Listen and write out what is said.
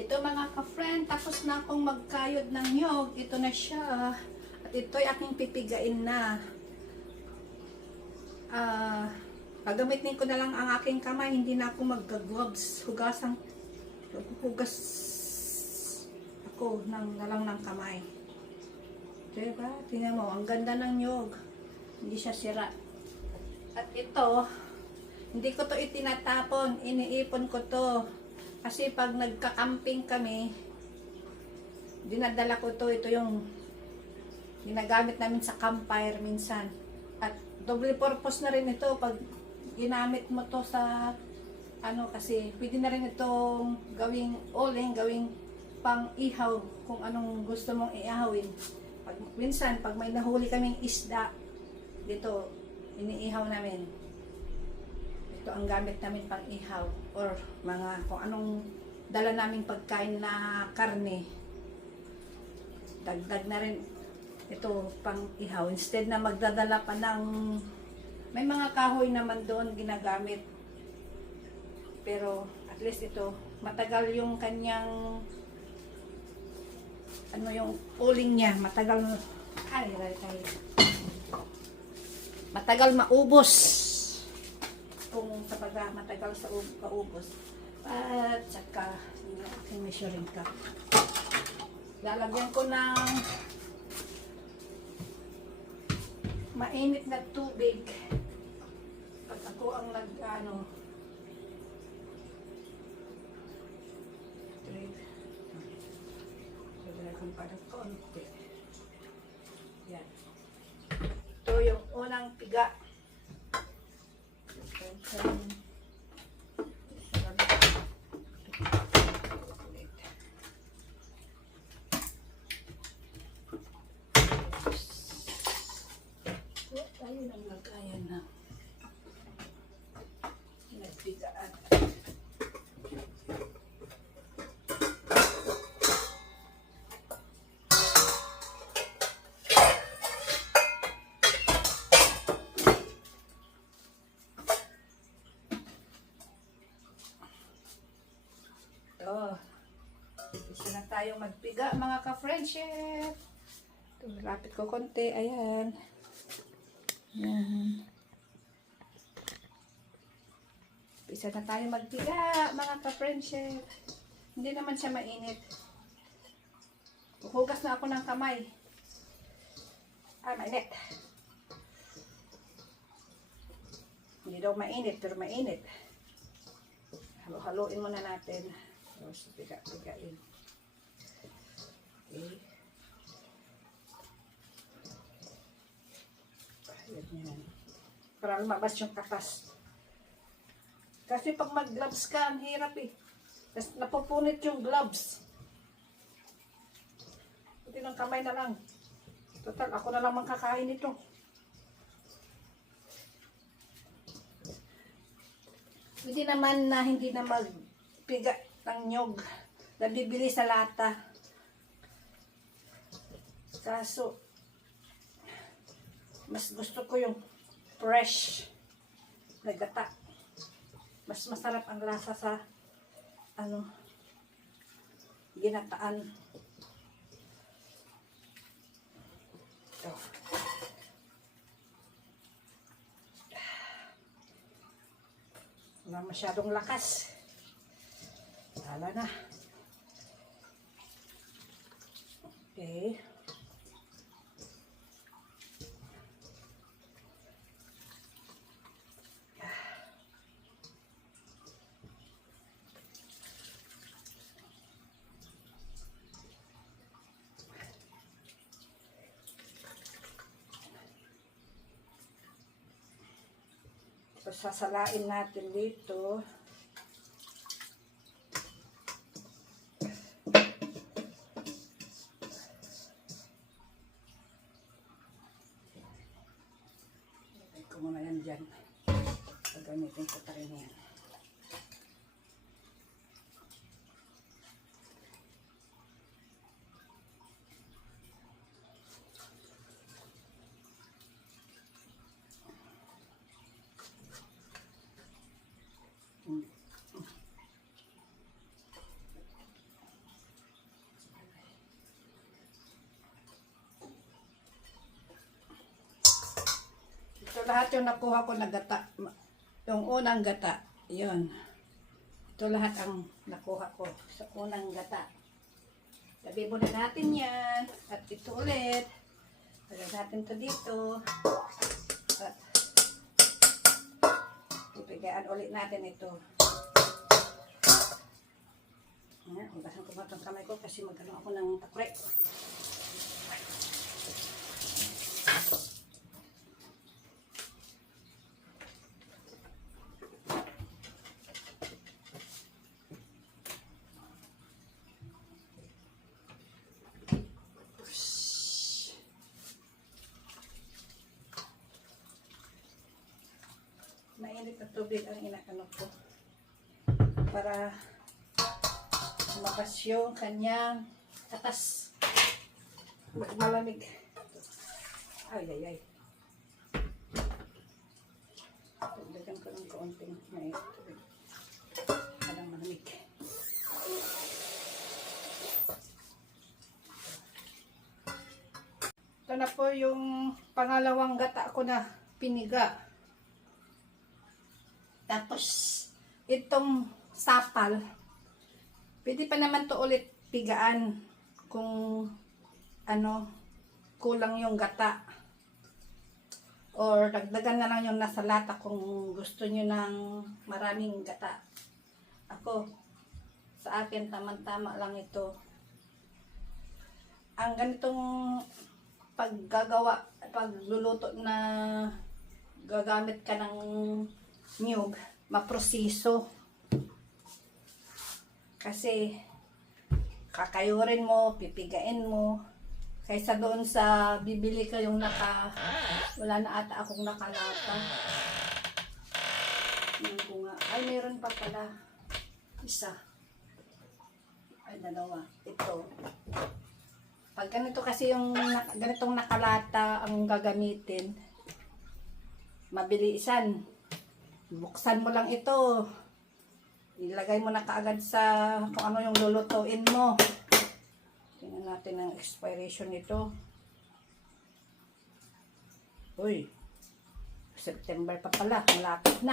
Ito mga ka-friend, tapos na akong magkayod ng nyog. Ito na siya. At ito'y aking pipigain na. Gagamitin ko na lang ang aking kamay. Hindi na ako mag-gloves. Hugas ako na lang ng kamay. Diba? Tingnan mo, ang ganda ng nyog. Hindi siya sira. At ito, hindi ko to itinatapon. Iniipon ko to. Kasi pag nagka-camping kami, dinadala ko to. Ito yung ginagamit namin sa campfire minsan. At double purpose na rin ito pag ginamit mo to sa kasi pwede na rin itong gawing uling, gawing pang ihaw kung anong gusto mong iahawin. Minsan pag may nahuli kaming isda dito, iniihaw namin. Ito ang gamit namin pang ihaw or mga kung anong dala naming pagkain na karne. Dagdag na rin ito pang ihaw. Instead na magdadala pa ng may mga kahoy naman doon ginagamit. Pero at least ito matagal yung kanyang yung uling niya. Matagal matagal maubos. Kung sabaga matagal sa paubos. At saka aking measuring cup. Lalagyan ko ng mainit na tubig. Pag ako ang lagyan pa ng konti. Yan. Ito yung unang piga. Tayo nang lagayan na nagpigaan. Isa na tayo magpiga mga ka-friendship. Lapit ko konti. Ayan. Isa na tayo magpiga mga ka-friendship. Hindi naman siya mainit. Hugas na ako ng kamay. Mainit. Hindi daw mainit pero mainit. Halo-haloin muna natin. Tapos piga-pigain. Okay. Yan. Para lumabas yung katas. Kasi pag mag-gloves ka, ang hirap eh. Tapos napupunit yung gloves. Puti ng kamay na lang. Total, ako na lang makakain nito. Pwede naman na hindi na magpiga ng nyog. Nabibili sa lata. Kaso, mas gusto ko yung fresh na gata. Mas masarap ang lasa sa ginataan. Ito. Wala masyadong lakas. Wala na. Okay. So, sasalain natin dito. Ilagay ko muna yan dyan. Gagamitin ko pa rin yan. lahat yung nakuha ko na gata. Yung unang gata. Yun. Ito lahat ang nakuha ko sa unang gata. Tabi muna natin yan. At ito ulit. Lagyan natin ito dito. At pipigaan ulit natin ito. Ayan, ugasan ko ba itong kamay ko kasi magkaroon ako ng takre. Mainit na tubig ang inakano ko para lumabas yung kanyang atas. Malamig. Ay, ay, ay. Dagdagan ko ng kaunting mainit na tubig. Parang malamig. Ito na po yung pangalawang gata ko na piniga. Tapos, itong sapal, pwede pa naman to ulit pigaan kung ano, kulang yung gata. Or dagdagan na lang yung nasa lata kung gusto nyo ng maraming gata. Ako, sa akin, tamang-tama lang ito. Ang ganitong pagluluto na gagamit ka ng niyog, maproseso. Kasi kakayurin mo, pipigain mo, kaysa doon sa bibili ka yung wala na ata akong nakalata. Tingnan ko nga. Ay, meron pa pala. Isa. Ay, dalawa. Ito. Pag ganito kasi yung ganitong nakalata ang gagamitin, mabilisan. Buksan mo lang ito. Ilagay mo na kaagad sa kung ano yung lulutuin mo. Tingnan natin ang expiration nito. Uy, September pa pala. Malapit na.